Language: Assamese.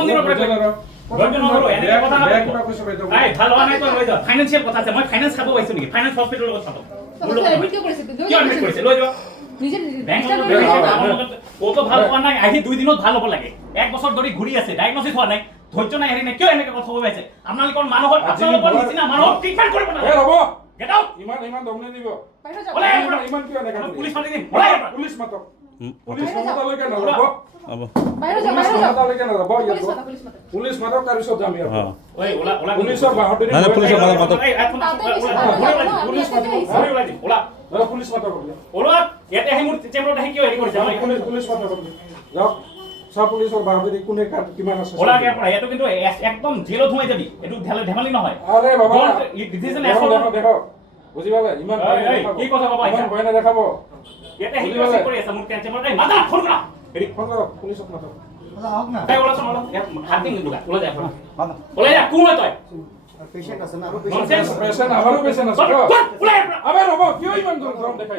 প্ৰথম দিনৰ পৰা ধৈৰ্য নকৰো এনেকে কথা বেয়া কথা কৈছ বাইদেউ এই ভাল হোৱা নাই তো লৈ যা ফাইনান্সিয়েল কথা আছে মই ফাইনান্স খাব পাইছো নেকি ফাইনান্স হস্পিটেলৰ কথা এডমিট কিয় কৰিছে কি এডমিট কৰিছে লৈ যা নিজে ওতো ভাল হোৱা নাই আহি 2 দিনত ভাল হ'ব লাগে 1 বছৰ ধৰি ঘূৰি আছে ডায়াগনোসিস হোৱা নাই ধৈৰ্য নাই হেৰি নাই কিয় এনেকে কথা ক'ব পাইছে আপোনালোকৰ মানুহৰ আপোনালোকৰ নিচিনা মানুহক ট্ৰিটমেন্ট কৰিব না এ ৰব গেট আউট ইমান দম নিদিব ওলাই ইমান কিয় এনেকা পুলিচ মাতি দিম ওলাই পুলিচ মাতক পুলিচ মাতালৈকে নৰব বাহিৰ যা মাতালৈকে নৰব পুলিচ মাতক তাৰ পিছত যাম ইয়াৰ ওই ওলা পুলিচৰ বাহদুৰি নাই পুলিচৰ মাতক পুলিচ মাতক ওলা ওলা পুলিচ মাতক ওলা ইয়াতে আহি মোৰ চেম্বাৰত আহি কিয় হেৰি কৰিছে পুলিচ মাতক যাওক সব পুলিচৰ বাহদুৰি কোনে কিমান আছে ওলা ইয়াৰ পৰা এটো কিন্তু একদম জেলত সোমাই যাবি এটো ধেমালি নহয় আৰে বাবা দিস ইজ এন দেখো বুজি পালে ইমান কি কথা বাবা ইমান ভয় না দেখাব ইয়াতে আহি কিয় কৰি আছে মোৰ চেম্বাৰত আহি মাথা ফোন কৰা হেৰি ফোন কৰক পুলিচক মাতক আহক না এই ওলা চল হাত দিন দুগা ওলা যা ওলা যা কোন তই পেশেন্ট আছে না আৰু পেশেন্ট আমাৰো পেশেন্ট আছে ওলা আবে ৰব কিয় ইমান গৰম দেখাই